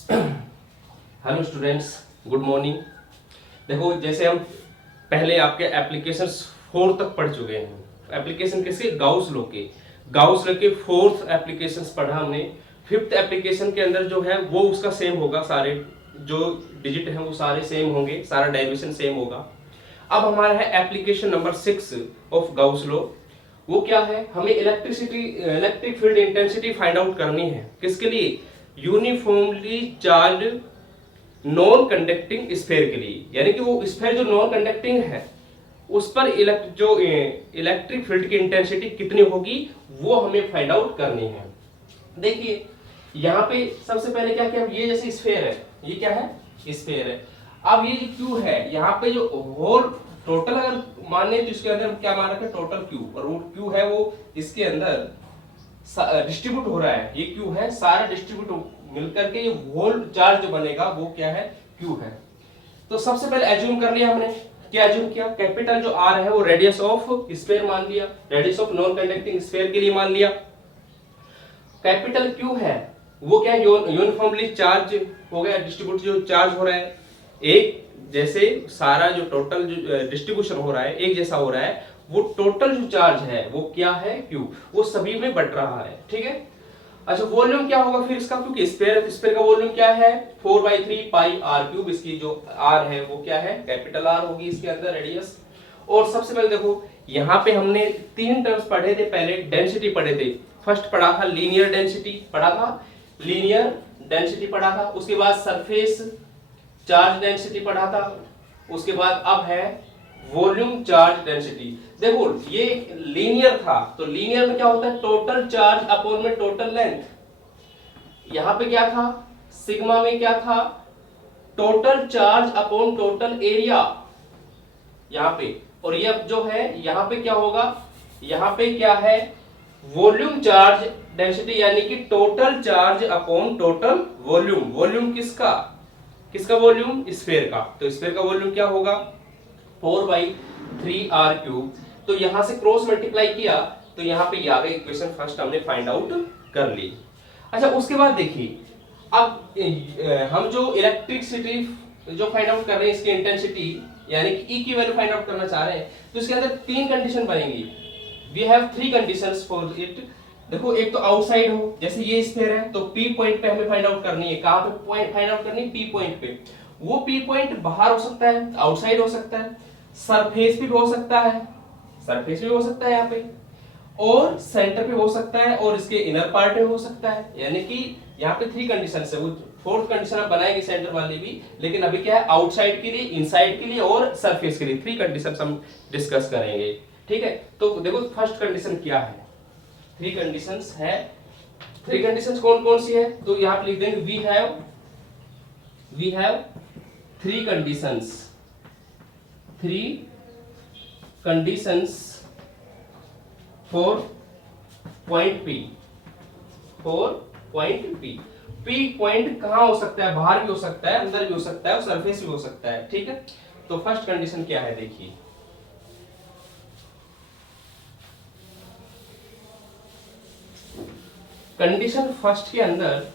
Hello students, good morning. देखो, जैसे हम पहले आपके एप्लीकेशंस 4 तक पढ़ चुके हैं। एप्लीकेशन किसके? गाउस लॉ के 4th एप्लीकेशंस पढ़ा हमने। 5th एप्लीकेशन के अंदर जो है वो उसका सेम होगा, सारे जो डिजिट हैं वो सारे सेम होंगे, सारा डेरिवेशन सेम होगा। अब हमारा है application number 6 of Gauss law. वो क्या है? हमें electric field intensity find out करनी है। किसके लिए? Uniformly charge non conducting sphere के लिए, यानी कि वो स्फीयर जो नॉन कंडक्टिंग है उस पर इलेक्ट्रिक फील्ड की इंटेंसिटी कितनी होगी वो हमें फाइंड आउट करनी है। देखिए यहाँ पे सबसे पहले क्या किया, ये जैसे स्फीयर है, ये क्या है? स्फीयर है। अब ये जो क्यू है, यहाँ पे जो होल टोटल अगर माने तो इसके अंदर क्या मान रखा है? टोटल क्यू, और वो क्यू है वो इसके अंदर डिस्ट्रीब्यूट हो रहा है। ये क्यू है, सारा डिस्ट्रीब्यूट मिलकर के ये होल चार्ज जो बनेगा वो क्या है? क्यू है। तो सबसे पहले एज्यूम कर लिया हमने। क्या एज्यूम किया? कैपिटल जो आर है वो रेडियस ऑफ स्फीयर मान लिया, radius of non conducting sphere के लिए मान लिया। कैपिटल क्यू है वो क्या? यूनिफॉर्मली चार्ज हो गया, डिस्ट्रीब्यूट जो चार्ज हो रहा है, एक जैसे सारा जो टोटल जो डिस्ट्रीब्यूशन हो रहा है एक जैसा हो रहा है, वो टोटल जो चार्ज है वो क्या है? क्यू, वो सभी में बट रहा है। ठीक है। अच्छा, वॉल्यूम क्या होगा फिर इसका? क्योंकि स्फीयर का वॉल्यूम क्या है? 4/3 पाई आर क्यूब। इसकी जो आर है वो क्या है? कैपिटल आर होगी इसके अंदर, रेडियस। और सबसे पहले देखो यहाँ पे हमने 3 टर्म्स पढ़े थे पहले, डेंसिटी पढ़े थे। फर्स्ट पढ़ा था लीनियर डेंसिटी, पढ़ा था लीनियर डेंसिटी पढ़ा था। उसके बाद सरफेस चार्ज डेंसिटी पढ़ा था। उसके बाद अब है वॉल्यूम चार्ज डेंसिटी। देखो ये लीनियर था, तो लीनियर में क्या होता है? टोटल चार्ज अपॉन में टोटल लेंथ। यहां पे क्या था? सिग्मा में क्या था? Total charge upon total area यहां पे। और ये जो है यहां पे क्या होगा? यहां पे क्या है? वॉल्यूम चार्ज डेंसिटी, यानी कि total charge upon total volume. Volume किसका? किसका वॉल्यूम? स्फीयर का। तो स्फीयर का वॉल्यूम क्या होगा? 4/3 आर क्यूब। तो यहां से क्रॉस मल्टीप्लाई किया तो यहां पे ये आ गई इक्वेशन फर्स्ट हमने फाइंड आउट कर ली। अच्छा, उसके बाद देखिए अब हम जो इलेक्ट्रिसिटी जो फाइंड आउट कर रहे हैं इसकी इंटेंसिटी, यानी कि ई की वैल्यू फाइंड आउट करना चाह रहे हैं, तो इसके अंदर 3 कंडीशन बनेंगी। We have 3 conditions for it. देखो, एक तो आउटसाइड हो, जैसे ये स्फीयर है तो पी पॉइंट पे हमें फाइंड आउट करनी है। कहां पे पॉइंट फाइंड आउट करनी है? पी पॉइंट पे। वो पी पॉइंट बाहर हो सकता है, आउटसाइड हो सकता है, सरफेस भी हो सकता है, सरफेस भी हो सकता है यहाँ पे, और सेंटर पे हो सकता है, और इसके इनर पार्ट में हो सकता है। यानी कि यहाँ पे 3 कंडीशन है। वो 4th कंडीशन आप बनाएंगे सेंटर वाली भी, लेकिन अभी क्या है? आउटसाइड के लिए, इनसाइड के लिए और सरफेस के लिए 3 कंडीशन हम डिस्कस करेंगे। ठीक है। तो देखो फर्स्ट कंडीशन क्या है? 3 कंडीशंस है। 3 कंडीशंस कौन कौन सी है? तो यहाँ पे लिख देंगे we have 3 conditions. 3 conditions for point P. For point P. P point कहां हो सकता है? बाहर भी हो सकता है, अंदर भी हो सकता है, और सरफेस भी हो सकता है। ठीक है। तो फर्स्ट कंडीशन क्या है देखिए, कंडीशन फर्स्ट के अंदर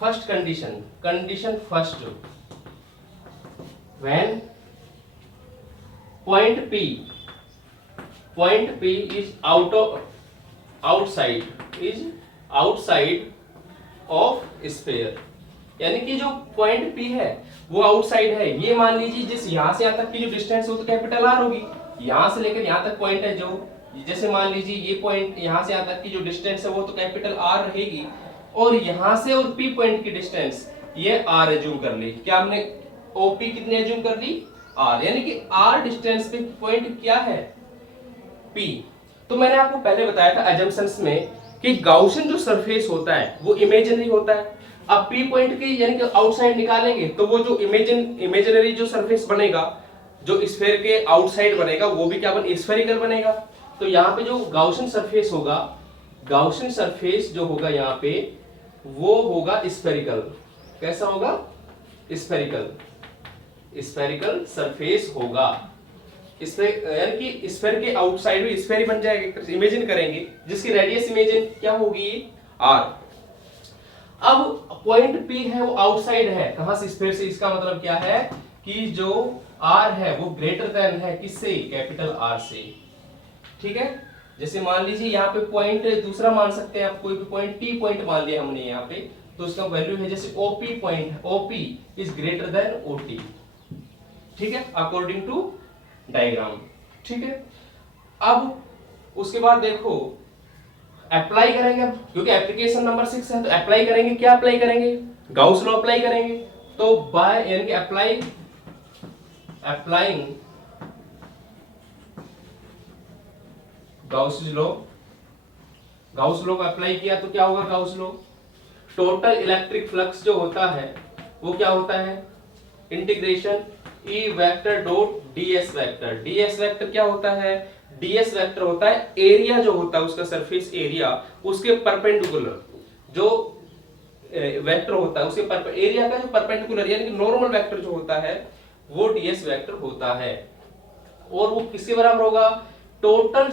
first condition first, when point P is outside of sphere, यानी कि जो पॉइंट P है वो आउटसाइड है। ये मान लीजिए जिस यहां से यहां तक की जो डिस्टेंस हो तो कैपिटल आर होगी। यहां से लेकर यहां तक पॉइंट है, जो जैसे मान लीजिए ये पॉइंट यहां से यहां तक की जो डिस्टेंस है वो तो कैपिटल आर रहेगी, और यहां से और P पॉइंट की डिस्टेंस ये आर एज्यूम कर ली। क्या हमने OP कितनी एज्यूम कर ली? आर, यानी कि आर डिस्टेंस पे पॉइंट क्या है? P। तो मैंने आपको पहले बताया था अजम्पशंस में कि गाउसियन जो सरफेस होता है वो इमेजिनरी होता है। अब P पॉइंट के यानी कि आउटसाइड निकालेंगे तो वो जो इमेजिनरी जो सरफेस बनेगा, जो स्फीयर के आउटसाइड बनेगा, वो भी क्या स्फेरिकल बनेगा। तो यहाँ पे जो गाउसियन सरफेस होगा, गाउसियन सरफेस जो होगा यहाँ पे वो होगा स्फेरिकल। कैसा होगा? स्फेरिकल सरफेस होगा। यानी कि स्फीयर के आउटसाइड भी स्फीयर ही बन जाएगा। इमेजिन करेंगे जिसकी रेडियस इमेजिन क्या होगी r। अब पॉइंट P है वो आउटसाइड है, कहां से, स्फीयर से। इसका मतलब क्या है कि जो r है वो ग्रेटर देन है किससे, कैपिटल R से। ठीक है, जैसे मान लीजिए यहाँ पे पॉइंट दूसरा मान सकते हैं आप, कोई भी पॉइंट T पॉइंट मान लिया हमने यहाँ पे, तो उसका वैल्यू है जैसे OP point, OP is greater than OT। ठीक है, अकॉर्डिंग टू डायग्राम। ठीक है, अब उसके बाद देखो अप्लाई करेंगे अब, क्योंकि एप्लीकेशन नंबर 6 है तो अप्लाई करेंगे। क्या अप्लाई करेंगे, गाउस लॉ अप्लाई करेंगे। तो बाय यानी कि applying Gauss law, Gauss law को अप्लाई किया तो क्या होगा, Gauss law total electric flux जो होता है वो क्या होता है, integration E vector dot ds vector. ds vector क्या होता है, ds वेक्टर होता है एरिया जो होता है उसका, सरफेस एरिया, उसके परपेंडिकुलर जो वेक्टर होता है उसके एरिया का जो परपेंडिकुलर यानी कि नॉर्मल वेक्टर जो होता है वो ds वेक्टर होता है। और वो किसके बराबर होगा, टोटल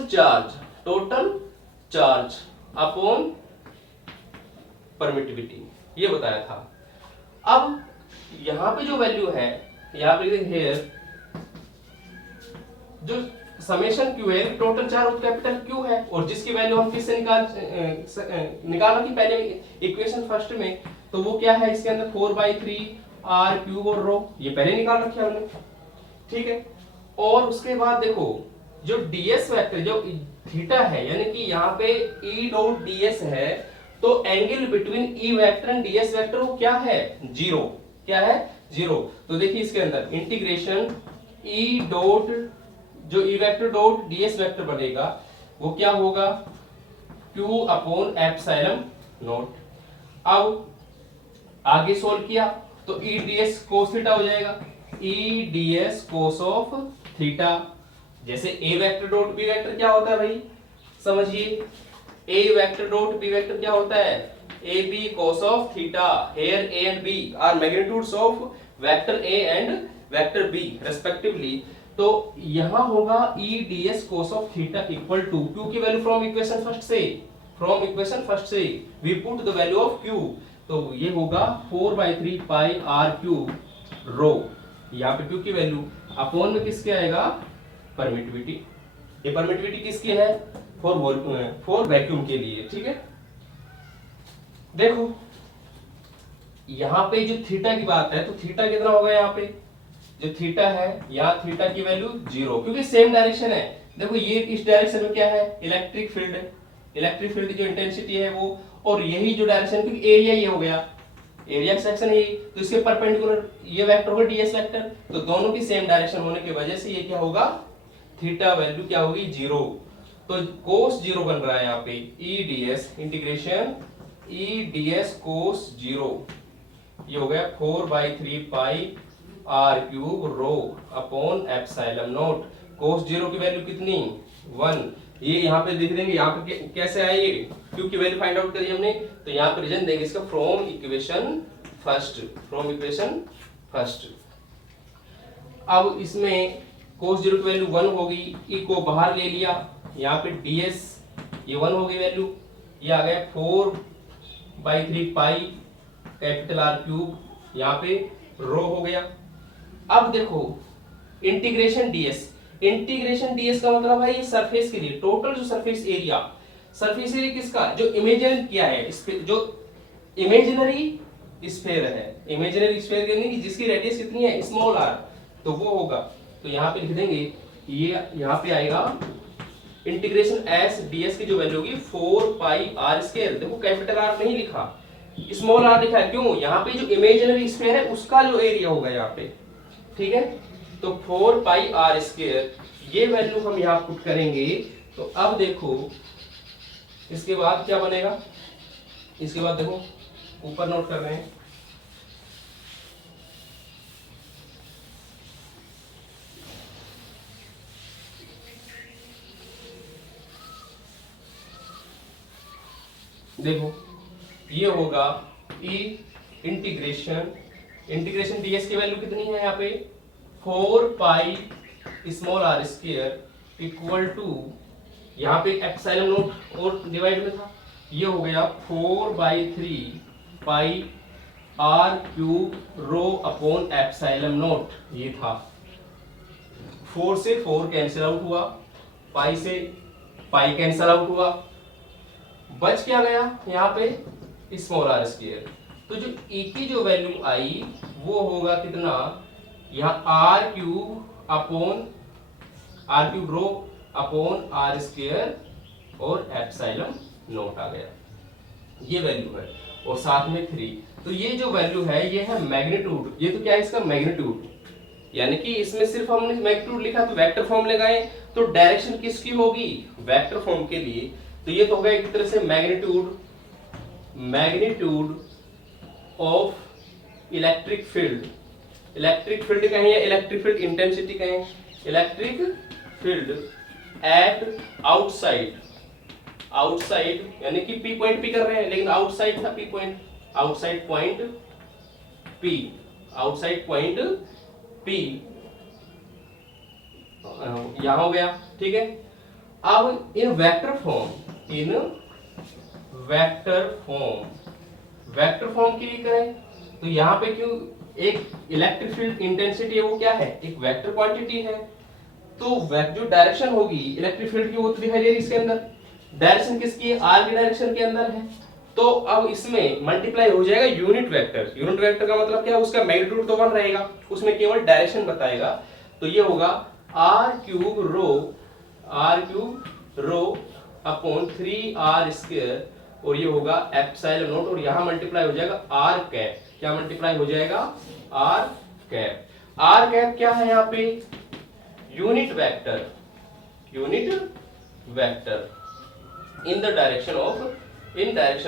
चार्ज अपॉन परमिटिविटी, ये बताया था। अब यहां पे जो वैल्यू है, यहां पे हियर जो समेशन क्यू है, टोटल चार्ज कैपिटल क्यू है, और जिसकी वैल्यू हम किससे निकाला कि पहले इक्वेशन फर्स्ट में, तो वो क्या है इसके अंदर 4/3 r क्यूब और रो, ये पहले निकाल रखे हमने। ठीक है, और उसके बाद देखो जो ds वेक्टर जो थीटा है, यानी कि यहाँ पे E डॉट ds है, तो angle between E vector and ds vector वो क्या है, जीरो। क्या है, जीरो। तो देखिए इसके अंदर इंटीग्रेशन E डॉट जो E vector dot ds vector बनेगा वो क्या होगा, q अपॉन एप्सिलॉन नॉट। अब आगे सोल्व किया तो E ds cos थीटा हो जाएगा, E ds cos of theta. जैसे A vector dot B vector क्या होता है भाई, समझिए, A vector dot B vector क्या होता है, AB cos of theta. Here A and B are magnitudes of vector A and vector B respectively। तो यहां होगा E ds cos of theta equal to Q की वैल्यू फ्रॉम इक्वेशन फर्स्ट से we put the value of Q, तो ये होगा 4/3 pi r cube रो। यहाँ पे Q की वैल्यू अपॉन में किसके आएगा, परमिटिविटी। ये परमिटिविटी किसकी है, फॉर वैक्यूम के लिए। ठीक है, देखो यहाँ पे जो थीटा की बात है, तो थीटा कितना होगा, यहाँ पे जो थीटा है, यहाँ थीटा की वैल्यू 0, क्योंकि सेम डायरेक्शन है। देखो ये इस डायरेक्शन में क्या है, इलेक्ट्रिक फील्ड है, इलेक्ट्रिक फील्ड की जो इंटेंसिटी है वो, और यही जो डायरेक्शन, क्योंकि एरिया ये हो गया, एरिया का सेक्शन है, तो इसके परपेंडिकुलर ये वेक्टर होगा ds वेक्टर, तो दोनों की सेम डायरेक्शन होने की वजह से ये क्या होगा, थीटा वैल्यू क्या होगी, 0। तो cos 0 बन रहा है यहाँ पे, E ds integration E ds cos 0, ये हो गया 4/3 पाई r cube rho upon epsilon not. cos 0 की वैल्यू कितनी, 1। ये यहाँ पे लिख देंगे, यहाँ पे कैसे आए, ये क्यू की वैल्यू फाइंड आउट करी हमने, तो यहाँ पे रीजन देंगे इसका फ्रॉम इक्वेशन फर्स्ट। अब इसमें cos 0 की वैल्यू 1 होगी, e को बाहर ले लिया, यहाँ पे ds ये 1 हो गई वैल्यू, ये आ गया 4/3 पाई कैपिटल R क्यूब, यहाँ पे रो हो गया। अब देखो इंटीग्रेशन ds का मतलब है ये सरफेस के लिए, टोटल जो सरफेस एरिया किसका, जो इमेजिन किया है, जो इमेजिनरी स्फीयर है, इमेजिनरी स्फीयर यानी कि जिसकी रेडियस कितनी है, स्मॉल r, तो वो होगा। तो यहाँ पे लिख देंगे, ये यहाँ पे आएगा इंटीग्रेशन s ds की जो वैल्यू होगी 4 पाई r स्क्वायर। देखो कैपिटल R नहीं लिखा, स्मॉल r लिखा है, क्यों, यहाँ पे जो इमेजिनरी स्फीयर है उसका जो एरिया होगा यहाँ पे। ठीक है, तो 4 पाई r स्क्वायर, ये वैल्यू हम यहाँ पुट करेंगे। तो अब देखो इसके बाद क्या बनेगा, इसके बाद देखो ऊपर नोट कर रहे हैं, देखो ये होगा E इंटीग्रेशन ds की वैल्यू कितनी है यहाँ पे 4 pi small r square equal to, यहाँ पे एप्सिलॉन नॉट और डिवाइड में था, ये हो गया 4/3 pi r cube rho upon epsilon naught, ये था। 4 से 4 कैंसिल आउट हुआ, पाई से पाई कैंसिल आउट हुआ, बच क्या गया यहाँ पे स्मॉल आर स्क्वायर। तो जो ए की जो वैल्यू आई वो होगा कितना, यहाँ r cube rho upon r square और एप्सिलॉन नॉट आ गया, ये वैल्यू है, और साथ में 3। तो ये जो वैल्यू है ये है मैग्नीट्यूड, ये तो क्या है इसका मैग्नीट्यूड, यानी कि इसमें सिर्फ हमने मैग्नीट्यूड लिखा तो वेक्टर फॉर्म लगाए, तो डायरेक्शन किसकी होगी वेक्टर फॉर्म के लिए, तो ये तो होगा एक तरह से magnitude of electric field. Electric field कहें या इलेक्ट्रिक फील्ड इंटेंसिटी कहें, इलेक्ट्रिक फील्ड एट आउटसाइड यानी कि पी पॉइंट पी कर रहे हैं, लेकिन आउटसाइड था P point, outside point P यहां हो गया, ठीक है। अब इन वेक्टर फॉर्म के लिए करें तो यहां पे क्यों, एक इलेक्ट्रिक फील्ड इंटेंसिटी है वो क्या है, एक वेक्टर क्वांटिटी है, तो जो डायरेक्शन होगी इलेक्ट्रिक फील्ड की वो तो दिखाई दे रही है इसके अंदर, डायरेक्शन किसकी है, आर की डायरेक्शन के अंदर है, तो अब इसमें मल्टीप्लाई हो जाएगा यूनिट वेक्टर। यूनिट वेक्टर का मतलब क्या है, उसका मैग्नीट्यूड तो 1 रहेगा, उसमें केवल डायरेक्शन बताएगा, तो ये होगा r cube rho upon 3r square, और ये होगा एप्सिलॉन नॉट, और यहां मल्टीप्लाई हो जाएगा आर कैप, क्या मल्टीप्लाई हो जाएगा आर कैप। आर कैप क्या है यहाँ पे, unit vector in direction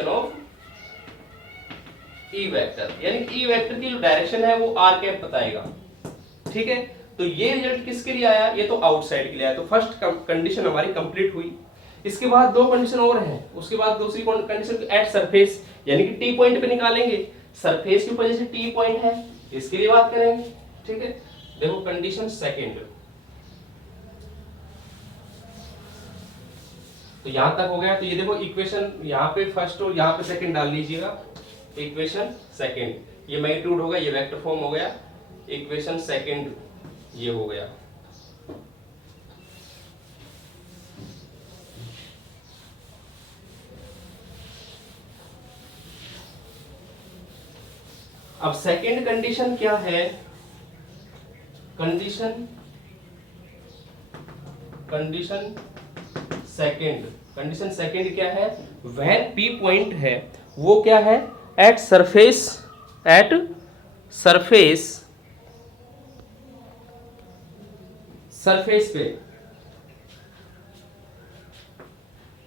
of E vector, यानी कि ई वेक्टर की जो डायरेक्शन है वो आर कैप बताएगा, ठीक है। तो ये रिजल्ट किसके लिए आया, ये तो आउटसाइड के लिए आया, तो फर्स्ट कंडीशन हमारी कंप्लीट हुई। इसके बाद 2 कंडीशन और हैं, उसके बाद दूसरी कंडीशन एट सरफेस, यानी कि टी पॉइंट पे निकालेंगे, सरफेस के ऊपर जैसे टी पॉइंट है इसके लिए बात करेंगे, ठीक है। देखो कंडीशन सेकंड, तो यहां तक हो गया, तो ये देखो इक्वेशन यहाँ पे फर्स्ट और यहाँ पे सेकंड डाल लीजिएगा, इक्वेशन सेकंड, ये मैग्नीट्यूड होगा, ये वेक्टर फॉर्म हो गया, इक्वेशन सेकंड ये हो गया। अब सेकंड कंडीशन क्या है, कंडीशन सेकंड क्या है, वह पी पॉइंट है वो क्या है, एट सरफेस पे,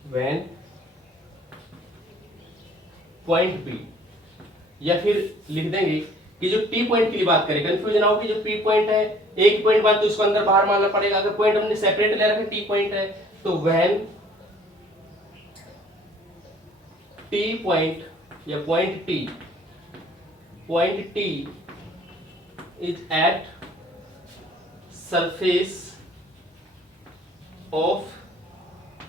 व्हेन पॉइंट पी, या फिर लिख देंगे कि जो टी पॉइंट की लिए बात करें, कंफ्यूजन आओ कि जो पी पॉइंट है एक पॉइंट बाद तो इसको अंदर बाहर मानना पड़ेगा, अगर पॉइंट हमने सेपरेट ले रखा टी पॉइंट है तो व्हेन टी पॉइंट या point T is at surface of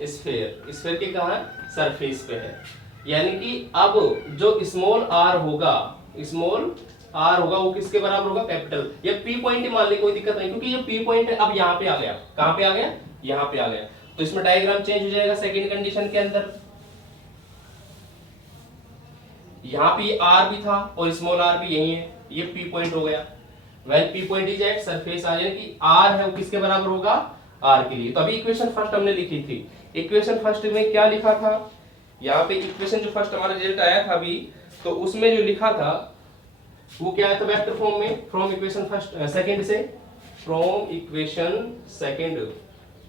sphere के कहा सरफेस पे है, यानी कि अब जो स्मॉल आर होगा वो किसके बराबर होगा, कैपिटल, या पी पॉइंट ही मान ले, कोई दिक्कत नहीं, क्योंकि जो पी पॉइंट है अब यहाँ पे आ गया, कहां पे आ गया, यहाँ पे आ गया, तो इसमें डायग्राम चेंज हो जाएगा सेकेंड कंडीशन के अंदर, यहाँ पे आर भी था और स्मॉल आर भी यही है, ये पी पॉइंट हो गया, well P point is at surface r, यानी कि आर है वो किसके बराबर होगा, आर के लिए। तो अभी इक्वेशन फर्स्ट हमने लिखी थी, इक्वेशन फर्स्ट में क्या लिखा था, यहाँ पे इक्वेशन जो फर्स्ट हमारा रिजल्ट आया था अभी, तो उसमें जो लिखा था वो क्या था, वेक्टर फॉर्म में, फ्रॉम इक्वेशन सेकंड,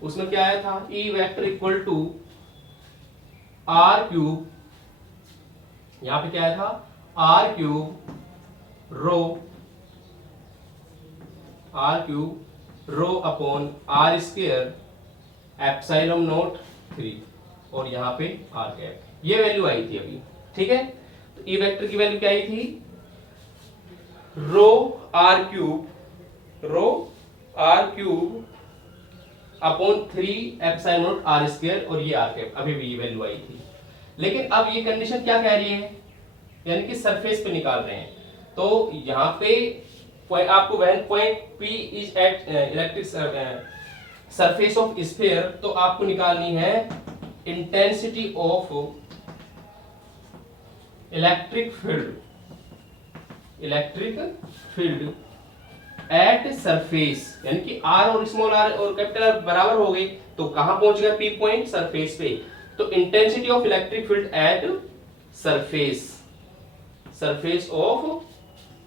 उसमें क्या आया था, E vector equal to r cube, यहां पे क्या आया था, r cube rho upon r square epsilon nought 3, और यहाँ पे आर कैप, ये वैल्यू आई थी अभी, ठीक है। तो ई वेक्टर की वैल्यू क्या आई थी, rho r cube upon 3 epsilon not r square, और ये आर कैप, अभी भी ये वैल्यू आई थी। लेकिन अब ये कंडीशन क्या कह रही है, यानी कि सरफेस पे निकाल रहे हैं, तो यहाँ पे आपको when point P is at electric surface of sphere, तो आपको निकालनी है intensity of electric field at surface, यानी कि आर और स्मॉल आर और कैपिटल आर बराबर हो गए, तो कहां पहुंच गया P पॉइंट, सरफेस पे। तो intensity of electric field at surface of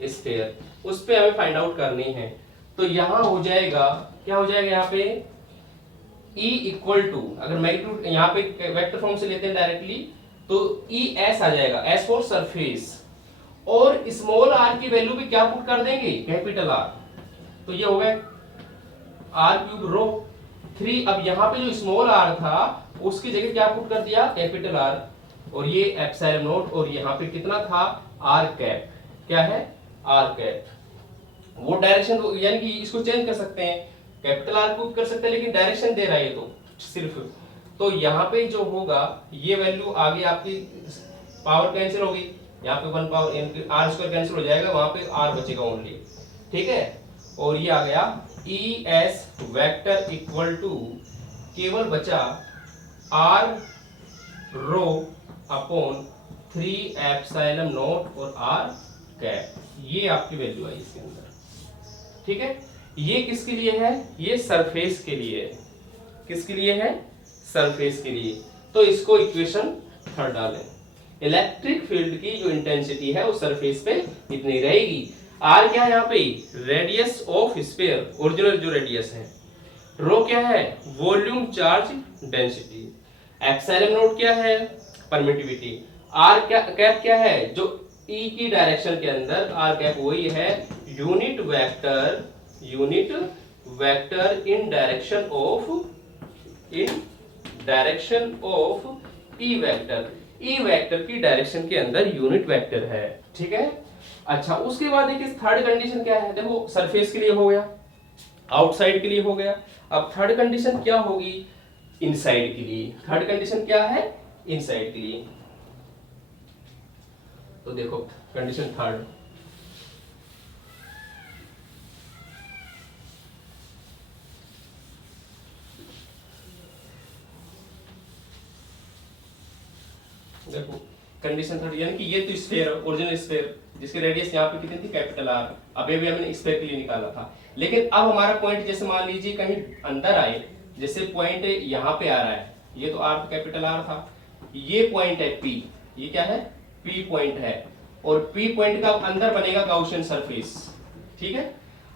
sphere, उस पे हमें फाइंड आउट करनी है। तो यहां हो जाएगा, क्या हो जाएगा यहाँ पे, E इक्वल टू, अगर मैग्नीट्यूड यहाँ पे वेक्टर फॉर्म से लेते हैं डायरेक्टली, तो E S आ जाएगा, S फॉर सरफेस, और स्मॉल r की वैल्यू भी क्या पुट कर देंगे, कैपिटल R, तो ये हो गया r क्यूब रो 3। अब यहाँ पे जो स्मॉल r था उसकी जगह क्या पुट कर दिया, कैपिटल R, और ये एप्सिलॉन नॉट, और यहाँ पे कितना था, r कैप, क्या है, r कैप। वो डायरेक्शन, यानी कि इसको चेंज कर सकते हैं, कैपिटल R पुट कर सकते हैं, लेकिन डायरेक्शन दे रहा है तो सिर्फ, तो यहाँ पे जो होगा ये वैल्यू आगे आपकी पावर कैंसिल होगी, यहाँ पे 1 पावर r स्क्वायर कैंसिल हो जाएगा, वहां पे r बचेगा ओनली, ठीक है। और ये आ गया ES वेक्टर इक्वल टू, केवल बचा r rho upon 3 epsilon not और r कैप, ये आपकी वैल्यू आई इसके अंदर, ठीक है। ये किसके लिए है, ये सरफेस के लिए है, किसके लिए है, सरफेस के लिए। तो इसको इक्वेशन 3 डालें, इलेक्ट्रिक फील्ड की जो इंटेंसिटी है वो सरफेस पे इतनी रहेगी। आर क्या है यहाँ पे, रेडियस ऑफ स्फीयर, ओरिजिनल जो रेडियस है। रो क्या है, volume charge density. Epsilon not क्या है, परमिटिविटी। आर कैप क्या है, जो ई की डायरेक्शन के अंदर आर कैप वही है, unit vector in direction of E vector, E vector की डायरेक्शन के अंदर यूनिट वेक्टर है, ठीक है। अच्छा, उसके बाद देखिए थर्ड कंडीशन क्या है, देखो सरफेस के लिए हो गया, आउटसाइड के लिए हो गया, अब थर्ड कंडीशन क्या होगी, इनसाइड के लिए। थर्ड कंडीशन क्या है, इनसाइड के लिए। तो देखो कंडीशन थर्ड, देखो कंडीशन थर्ड, यानी कि ये तो स्फीयर, ओरिजिनल स्फीयर जिसकी रेडियस यहाँ पे कितनी थी, कैपिटल R, अभी भी हमने स्फीयर के लिए निकाला था। लेकिन अब हमारा पॉइंट, जैसे मान लीजिए कहीं अंदर आए, जैसे पॉइंट यहाँ पे आ रहा है, ये तो R कैपिटल R था, ये पॉइंट है P, ये क्या है, P पॉइंट है, और P पॉइंट का अंदर बनेगा गाउसियन सरफेस, ठीक है।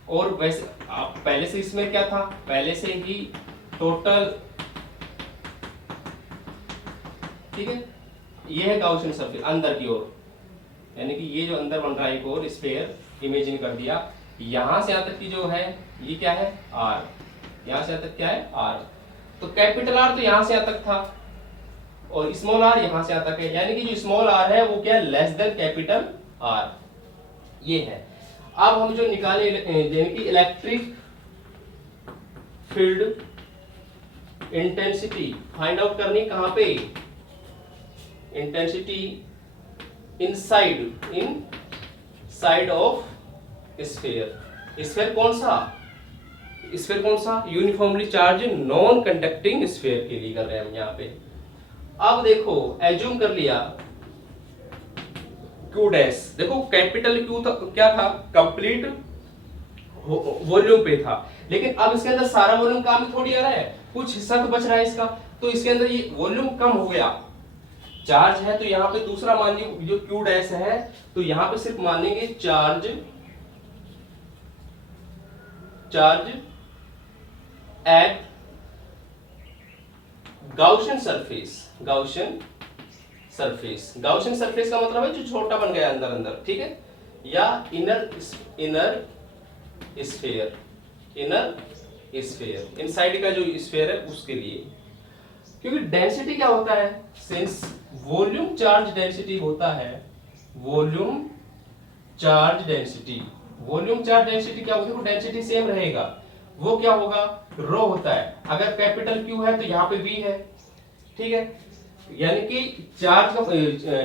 और वैसे आप पहले से इसमें क्या था, पहले से ही टोटल, ठीक है, ये है गाउसियन सरफेस अंदर की ओर, यानी कि ये जो अंदर बन रहा है एक और स्फीयर इमेजिन कर दिया, यहां से यहां तक की जो है ये क्या है, R, यहां से यहां तक क्या है, R। तो कैपिटल R तो यहां से यहां तक था, और स्मॉल r यहां से यहां तक है, यानी कि जो स्मॉल r है वो क्या है, लेस देन कैपिटल R, ये है। अब हम जो निकाले, यानी कि electric field intensity find out करनी, कहां पे, intensity inside of sphere. Sphere कौन सा, uniformly charge non conducting sphere के लिए कर रहे हैं हम यहाँ पे। अब देखो एज्यूम कर लिया Q डैश, देखो कैपिटल Q था, क्या था, कंप्लीट वॉल्यूम पे था, लेकिन अब इसके अंदर सारा वॉल्यूम काम थोड़ी आ रहा है, कुछ हिस्सा तो बच रहा है इसका, तो इसके अंदर ये वॉल्यूम कम हो गया, चार्ज है, तो यहाँ पे दूसरा मान लीजिए जो Q डैश है, तो यहाँ पे सिर्फ मानेंगे चार्ज एट गाउसियन सरफेस का मतलब है जो छोटा बन गया अंदर, ठीक है, या इनर स्फीयर, इनसाइड का जो स्फीयर है उसके लिए। क्योंकि डेंसिटी क्या होता है, सिंस वॉल्यूम चार्ज डेंसिटी होता है, वॉल्यूम चार्ज डेंसिटी क्या होगी, डेंसिटी सेम रहेगा, वो क्या होगा, रो होता है, अगर कैपिटल क्यू है तो यहाँ पे वी है, ठीक है। यानी कि चार्ज का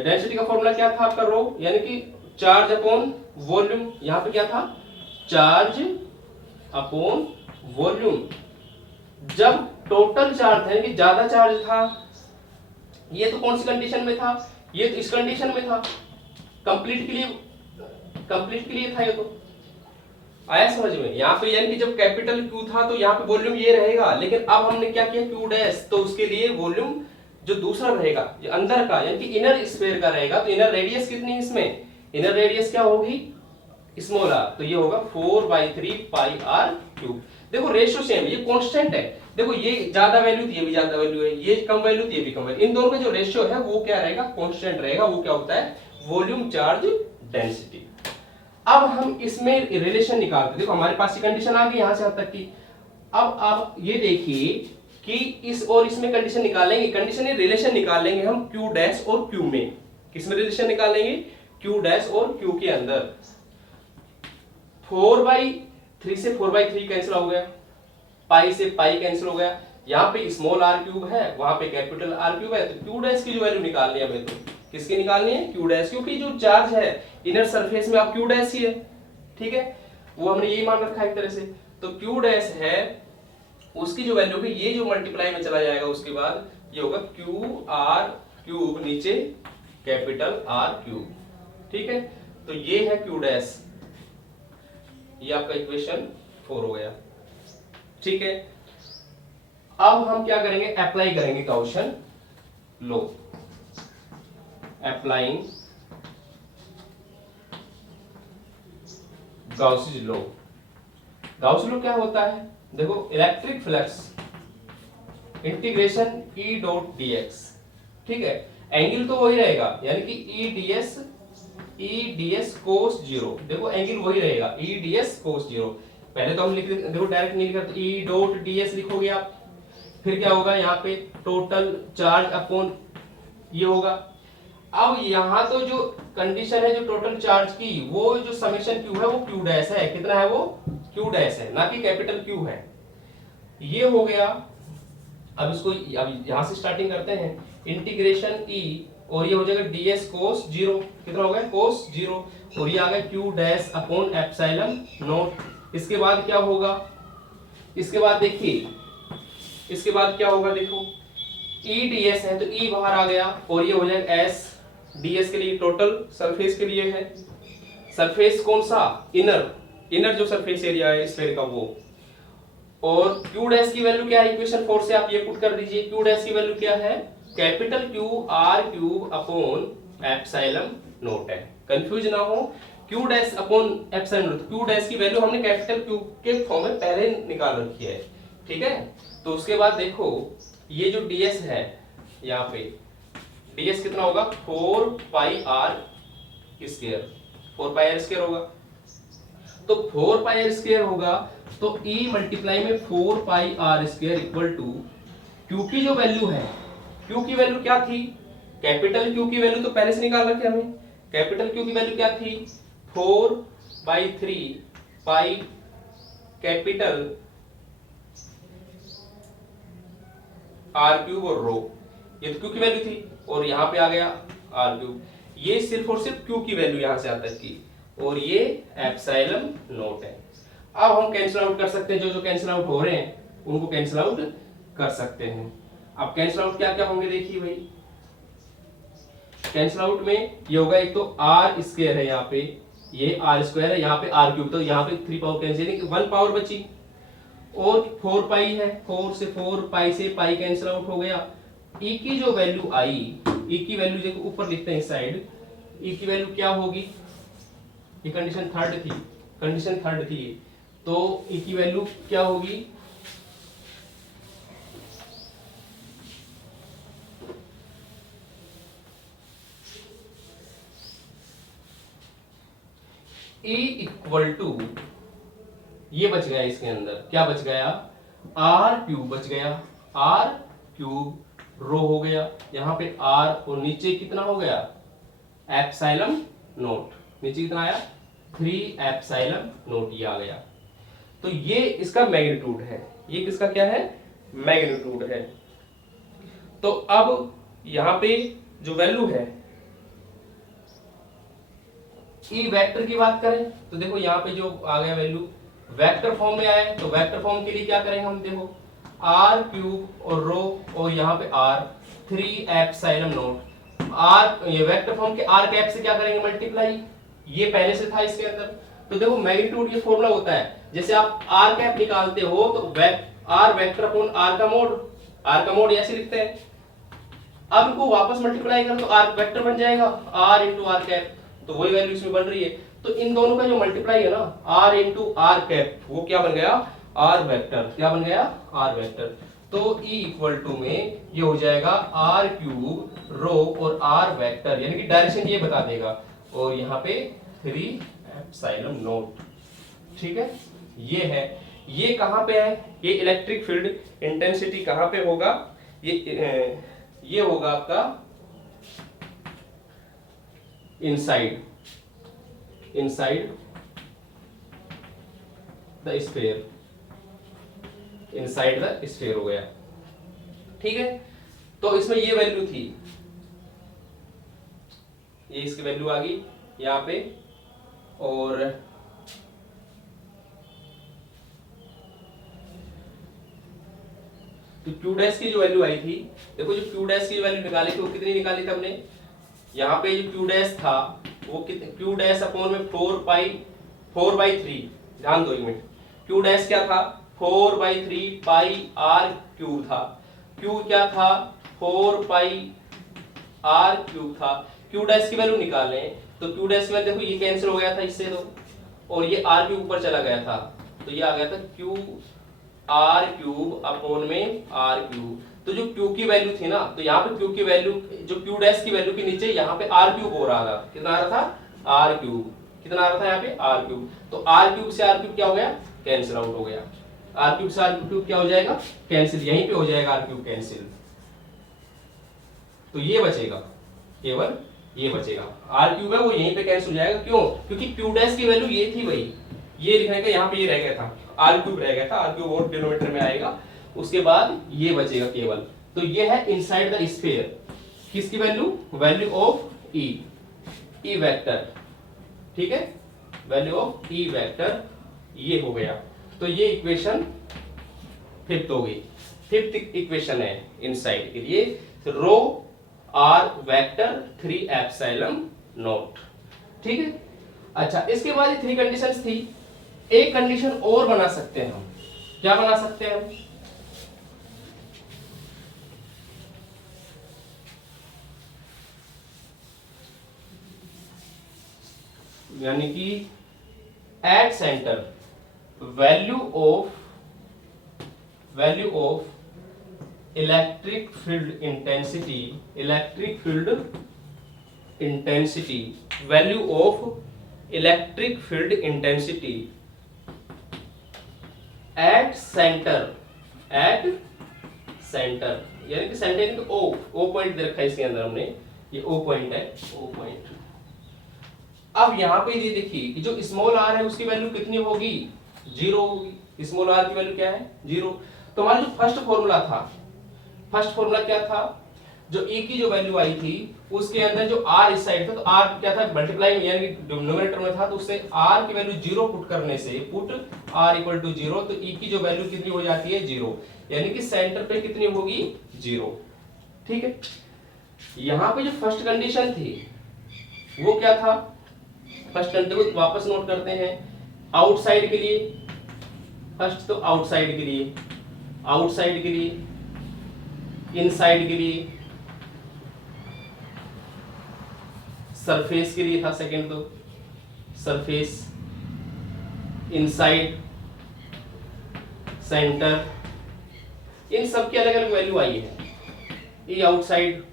डेंसिटी का फॉर्मूला क्या था आपका, रो, यानी कि चार्ज अपॉन वॉल्यूम। यहाँ पे क्या था, चार्ज अपॉन वॉल्यूम। जब टोटल चार्ज है कि ज्यादा चार्ज था, ये तो कौन सी कंडीशन में था, ये तो इस कंडीशन में था, कंप्लीट के लिए था, ये तो आया समझ में। यहाँ पे यानी कि जब कैपिटल क्यू था तो यहाँ पे वॉल्यूम ये रहेगा, लेकिन अब हमने क्या किया, क्यू डैश, तो उसके लिए वॉल्यूम जो दूसरा रहेगा, जो अंदर का यानी कि इनर स्फीयर का रहेगा, तो इनर रेडियस कितनी है इसमें, इनर रेडियस क्या होगी, स्मॉल आर, तो ये होगा 4/3 पाई आर क्यूब। देखो रेशियो सेम, ये कांस्टेंट है, देखो ये ज्यादा वैल्यू थी, ये भी ज्यादा वैल्यू है, ये कम वैल्यू थी, ये भी कम वैल्यू, इन दोनों का जो रेशियो है वो क्या रहेगा, कांस्टेंट रहेगा। वो क्या होता है, वॉल्यूम चार्ज डेंसिटी। अब हम इसमें रिलेशन निकालते, देखो हमारे पास ये कंडीशन आ गई यहां से यहां तक की। अब आप ये देखिए कि इस और इसमें कंडीशन निकालेंगे, कंडीशन ये रिलेशन निकालेंगे हम क्यू डैश और क्यू में। किसमें रिलेशन निकालेंगे, क्यू डैश और क्यू के अंदर। 4/3 से 4/3 कैंसिल हो गया, पाई से पाई कैंसिल हो गया, यहाँ पे स्मॉल आर क्यूब है, वहां पे कैपिटल आर क्यूब है, तो क्यू डैश की जो वैल्यू निकालनी है हमें, तो किसकी निकालनी है, क्यू डैश, क्योंकि जो चार्ज है इनर सरफेस में आप क्यू डैश ही है, ठीक है, वो हमने यही मान रखा है एक तरह से। तो क्यू डैश है, उसकी जो वैल्यू है, ये जो मल्टीप्लाई में चला जाएगा, उसके बाद ये होगा क्यू आर क्यूब, नीचे कैपिटल आर क्यूब, ठीक है। तो ये है क्यू डैश, ये आपका इक्वेशन 4 हो गया, ठीक है। अब हम क्या करेंगे, अप्लाई करेंगे Gaussian law, applying Gaussian law. Gaussian law क्या होता है, देखो electric flux integration E dot dx, ठीक है, एंगल तो वही रहेगा, यानी कि ई डीएस कोस 0, देखो एंगल वही रहेगा, ई डीएस कोस 0। पहले तो हम लिख, देखो डायरेक्ट नहीं लिखा, ई डॉट डीएस लिखोगे आप, फिर क्या होगा, यहाँ पे टोटल चार्ज अपॉन ये होगा। अब यहाँ तो जो कंडीशन है जो टोटल चार्ज की, वो जो समेशन क्यू है वो क्यू डैश है, कितना है वो, क्यू डैश है, ना कि कैपिटल क्यू है, ये हो गया। अब इसको अब यहाँ से स्टार्टिंग करते हैं, इंटीग्रेशन ई, और ये हो जाएगा ds cos 0, कितना हो गया, cos 0, और ये आ गया q dash upon epsilon not. इसके बाद क्या होगा, इसके बाद देखिए, इसके बाद क्या होगा, देखो e ds है तो e बाहर आ गया, और ये हो जाएगा s, ds के लिए टोटल सरफेस के लिए है, सरफेस कौन सा, इनर जो सरफेस एरिया है स्फीयर का वो, और q डैश की वैल्यू क्या है, इक्वेशन 4 से आप ये पुट कर दीजिए, q डैश की वैल्यू क्या है, capital Q R cube upon epsilon not है, कंफ्यूज ना हो, Q dash upon epsilon not, Q dash की वैल्यू हमने कैपिटल क्यू के फॉर्म में पहले निकाल रखी है, ठीक है। तो उसके बाद देखो ये जो ds है, यहाँ पे ds कितना होगा, 4 pi r square, 4 pi r square होगा, तो 4 पाई आर स्क्वायर होगा, तो e मल्टीप्लाई में 4 pi r square equal to q की जो वैल्यू है, q की वैल्यू क्या थी, कैपिटल q की वैल्यू तो पहले से निकाल रखे हमने, कैपिटल q की वैल्यू क्या थी, 4/3 पाई कैपिटल आर क्यूब और रो, ये तो q की वैल्यू थी, और यहाँ पे आ गया आर क्यूब, ये सिर्फ और सिर्फ q की वैल्यू यहाँ से आता है की, और ये एप्सिलॉन नॉट है। अब हम कैंसिल आउट कर सकते हैं, जो जो कैंसिल आउट हो रहे हैं उनको कैंसिल आउट कर सकते हैं। अब कैंसिल आउट क्या क्या होंगे, देखिए भाई, कैंसिल आउट में ये होगा, एक तो आर स्क्वायर है, यहाँ पे ये आर स्क्वायर है, यहाँ पे आर क्यूब, तो यहाँ पे 3 पावर कैंसिल, 1 पावर बची, और 4 पाई है, 4 से 4 पाई से पाई कैंसिल आउट हो गया। ई की जो वैल्यू आई, ई की वैल्यू देखो ऊपर लिखते हैं इस साइड, ई की वैल्यू क्या होगी, ये कंडीशन थर्ड थी, कंडीशन थर्ड थी, तो ई की वैल्यू क्या होगी, E इक्वल टू, ये बच गया इसके अंदर, क्या बच गया, आर क्यूब बच गया, आर क्यूब रो हो गया, यहाँ पे आर, और नीचे कितना हो गया, एप्सिलॉन नॉट, नीचे कितना आया, 3 एप्सिलॉन नॉट, ये आ गया। तो ये इसका मैग्नीट्यूड है, ये किसका क्या है, मैग्नीट्यूड है। तो अब यहां पे जो वैल्यू है ई वेक्टर की बात करें तो देखो यहाँ पे जो आ गया वैल्यू वेक्टर फॉर्म में आया, तो वेक्टर फॉर्म के लिए क्या करेंगे हम, देखो आर क्यूब और रो और यहाँ पे आर 3 एप्सिलॉन नॉट आर, ये वेक्टर फॉर्म के आर कैप से क्या करेंगे मल्टीप्लाई, ये पहले से था इसके अंदर। तो देखो मैग्नीट्यूड ये फॉर्मूला होता है, जैसे आप आर कैप निकालते हो तो आर वेक्टर अपॉन आर का मोड ऐसे लिखते हैं। अब इनको वापस मल्टीप्लाई करो तो आर वेक्टर बन जाएगा आर इंटू आर कैप, तो वही वैल्यू इसमें बन रही है। तो इन दोनों का जो मल्टीप्लाई है ना आर इंटू आर कैप, वो क्या बन गया, आर वेक्टर, क्या बन गया, आर वेक्टर। तो ई इक्वल टू में ये हो जाएगा आर क्यूब रो और आर वेक्टर, यानी कि डायरेक्शन ये बता देगा, और यहाँ पे 3 एप्सिलॉन नॉट। ठीक है, ये है, ये कहां पे है, ये इलेक्ट्रिक फील्ड इंटेंसिटी कहां पे होगा, ये होगा आपका inside the sphere, inside the sphere हो गया। ठीक है, तो इसमें ये वैल्यू थी, ये इसकी वैल्यू आ गई यहां पे, और तो क्यू डैश की जो वैल्यू आई थी, देखो जो क्यू डैश की वैल्यू निकाली थी वो कितनी निकाली थी हमने, यहाँ पे जो क्यू डैश था वो कितने, क्यू डैश अपॉन में 4/3, ध्यान दो एक मिनट, क्यू डैश क्या था 4/3 पाई आर क्यूब था, क्यू क्या था 4 पाई आर क्यूब था। क्यू डैश की वैल्यू निकालें तो क्यू डैश में देखो ये कैंसिल हो गया था इससे, तो और ये आर क्यूब ऊपर चला गया था, तो ये आ गया था क्यू आर क्यूब अपॉन में आर क्यूब। तो जो क्यू की वैल्यू थी ना, तो यहाँ पे क्यू की वैल्यू, जो क्यू डैश की वैल्यू के नीचे यहाँ पे आर क्यूब हो रहा था, कितना आ रहा था आर क्यूब, कितना आ रहा था यहाँ पे आर क्यूब। तो आर क्यूब से आर क्यूब क्या हो गया, कैंसिल आउट हो गया, आर क्यूब से आर क्यूब क्या हो जाएगा, कैंसिल, यहीं पे हो जाएगा आर क्यूब कैंसिल। तो ये बचेगा, केवल ये बचेगा, आर क्यूब है वो यहीं पे कैंसिल हो जाएगा, क्यों, क्योंकि क्यू डैश की वैल्यू ये थी वही, ये लिखने का यहाँ पे ये रह गया था, आर क्यूब रह गया था, आर क्यूब और डिनोमिनेटर में आएगा, उसके बाद ये बचेगा केवल। तो ये है इनसाइड द स्फीयर, किसकी value, value of E vector. ठीक है, वैल्यू ऑफ ई वेक्टर ये हो गया। तो ये इक्वेशन फिफ्थ हो गई, फिफ्थ इक्वेशन है इनसाइड के लिए, रो आर वेक्टर 3 एप्सिलॉन नॉट। ठीक है, अच्छा इसके बाद ये 3 कंडीशंस थी, एक कंडीशन और बना सकते हैं हम, क्या बना सकते हैं हम, यानी कि at centre value of electric field intensity, value of electric field intensity at centre, यानी कि सेंटर यानी कि ओ पॉइंट दे रखा है इसके अंदर हमने, ये ओ पॉइंट है, ओ पॉइंट। अब यहाँ पे ये देखिए कि जो स्मॉल आर है उसकी वैल्यू कितनी होगी, 0 होगी, स्मॉल आर की वैल्यू क्या है 0। तो हमारा जो फर्स्ट फॉर्मूला क्या था, जो ए की जो वैल्यू आई थी उसके अंदर जो आर इस साइड था, तो आर क्या था मल्टीप्लाई में, यानी कि डिनोमिनेटर में था, तो उससे आर की वैल्यू 0 पुट करने से, पुट आर इक्वल टू 0, तो ई की जो वैल्यू कितनी हो जाती है 0, यानी कि सेंटर पे कितनी होगी 0। ठीक है, यहां पे जो फर्स्ट कंडीशन थी वो क्या था, फर्स्ट कंडीशन को वापस नोट करते हैं, आउटसाइड के लिए, फर्स्ट तो आउटसाइड के लिए, इनसाइड के लिए, सरफेस के लिए था सेकंड, तो सरफेस, इनसाइड, सेंटर, इन सब की अलग अलग वैल्यू आई है, ई आउटसाइड,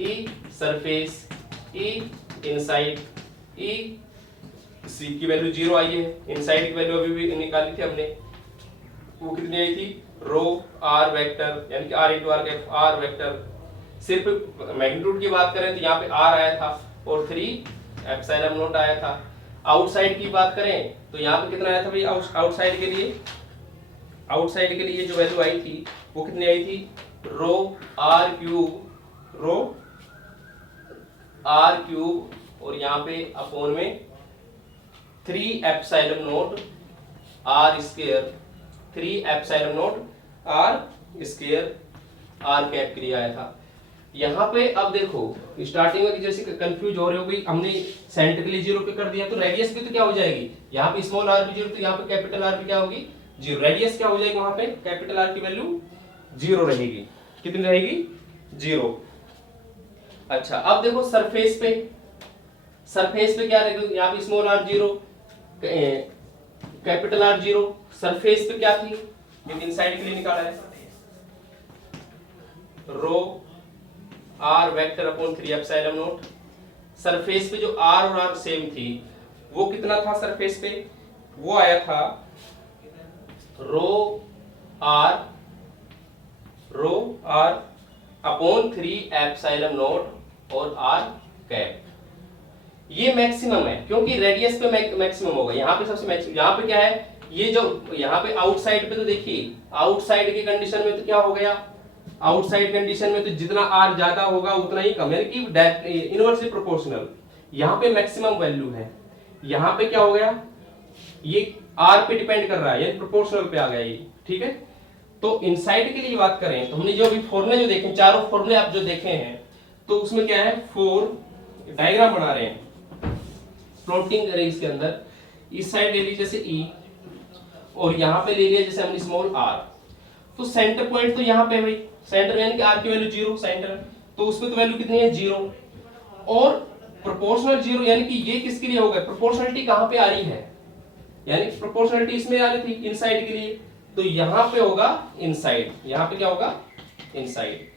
ई सरफेस, ई इनसाइड, ई सी की वैल्यू 0 आई है, इनसाइड की वैल्यू अभी भी निकाली थी हमने, वो कितनी आई थी, रो आर वेक्टर, यानी कि r into r cap, r vector. सिर्फ मैग्नीट्यूड की बात करें तो यहाँ पे आर आया था और 3 एप्सिलॉन नॉट आया था। आउटसाइड की बात करें तो यहाँ पे कितना आया था भाई आउटसाइड के लिए, आउटसाइड के लिए जो वैल्यू आई थी वो कितनी आई थी, रो आर क्यूब और यहाँ पे अपॉन में 3 epsilon not r square, 3 epsilon not r square r cap के लिए आया था। यहाँ पे अब देखो स्टार्टिंग में जैसे कंफ्यूज हो रहे हो भाई, हमने सेंटर के लिए 0 पे कर दिया तो रेडियस भी तो क्या हो जाएगी, यहाँ पे स्मॉल r भी 0 तो यहाँ पे कैपिटल R भी क्या होगी 0, रेडियस क्या हो जाएगी, वहां पे कैपिटल R की वैल्यू 0 रहेगी, कितनी रहेगी 0। अच्छा अब देखो सरफेस पे क्या रहेगा, यहाँ पे small r 0 capital R 0, surface पे क्या थी जो इनसाइड के लिए निकाला है, रो r vector upon 3 epsilon not. Surface पे जो r और r सेम थी वो कितना था सरफेस पे, वो आया था रो r अपॉन 3 एप्सिलॉन नॉट और r कैप। ये मैक्सिमम है क्योंकि रेडियस पे मैक्सिमम होगा, यहाँ पे सबसे मैक्सिमम, यहाँ पे क्या है ये जो यहाँ पे आउटसाइड पे तो देखिए आउटसाइड की कंडीशन में तो क्या हो गया, आउटसाइड कंडीशन में तो जितना r ज्यादा होगा उतना ही कम, यानी कि इनवर्सली प्रोपोर्शनल। यहाँ पे मैक्सिमम वैल्यू है, यहाँ पे क्या हो गया ये r पे डिपेंड कर रहा है यानी प्रोपोर्शनल पे आ गया ये, ठीक है। तो इनसाइड के लिए बात करें तो हमने जो अभी फॉर्मूले जो देखे, चारों फॉर्मूले आप जो देखे हैं तो उसमें क्या है, 4 डायग्राम बना रहे हैं, प्लॉटिंग करें इसके अंदर, इस साइड ले लीजिए जैसे E और यहाँ पे ले लिया जैसे हमने स्मॉल r, तो सेंटर पॉइंट तो यहाँ पे है भाई, सेंटर यानी कि r की वैल्यू 0 सेंटर, तो उसमें तो वैल्यू कितनी है 0 और प्रोपोर्शनल 0, यानी कि ये किसके लिए होगा, प्रोपोर्शनलिटी कहाँ पे आ रही है, यानी प्रोपोर्शनलिटी इसमें आ रही थी इनसाइड के लिए, तो यहाँ पे होगा इनसाइड, यहाँ पे क्या होगा इनसाइड,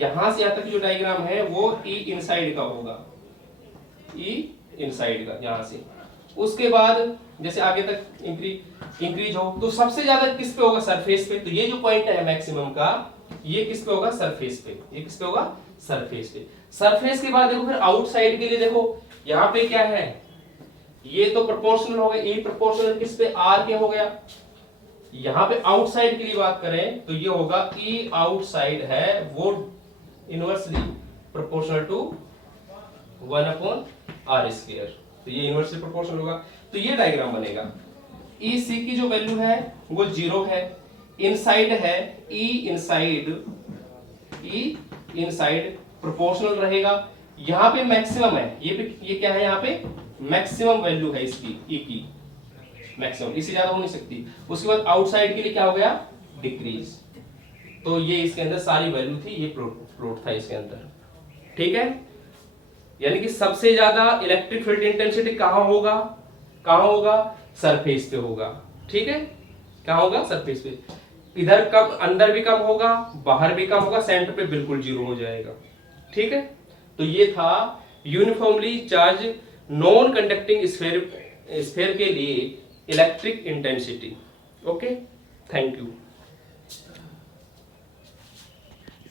यहां से यहां तक जो डायग्राम है वो E इनसाइड का होगा, E इनसाइड का यहाँ से। उसके बाद जैसे आगे तक इंक्रीज हो तो सबसे ज्यादा किस पे होगा, सरफेस पे, तो ये जो पॉइंट है मैक्सिमम का ये किस पे होगा, सरफेस पे, ये किस पे होगा सरफेस पे। सरफेस के बाद देखो फिर आउटसाइड के लिए देखो यहाँ पे क्या है, ये तो प्रोपोर्शनल हो गया, E प्रोपोर्शनल किस पे R के हो गया, यहाँ पे आउटसाइड के लिए बात करें तो ये होगा E आउटसाइड है वो inversely proportional to 1/r square, तो ये इनवर्सली प्रोपोर्शनल होगा, तो ये डायग्राम बनेगा। EC की जो वैल्यू है वो 0 है, इनसाइड है E इनसाइड प्रोपोर्शनल रहेगा, यहाँ पे मैक्सिमम है, ये क्या है, यहाँ पे मैक्सिमम वैल्यू है इसकी E की मैक्सिमम, इससे ज्यादा हो नहीं सकती। उसके बाद आउटसाइड के लिए क्या हो गया डिक्रीज, तो ये इसके अंदर सारी वैल्यू थी, ये प्लॉट था इसके अंदर, ठीक है। यानी कि सबसे ज्यादा इलेक्ट्रिक फील्ड इंटेंसिटी कहां होगा सरफेस पे होगा, ठीक है, कहां होगा सरफेस पे, इधर कम अंदर भी कम होगा बाहर भी कम होगा, सेंटर पे बिल्कुल 0 हो जाएगा, ठीक है। तो ये था uniformly charge non conducting sphere के लिए electric intensity. Okay, thank you.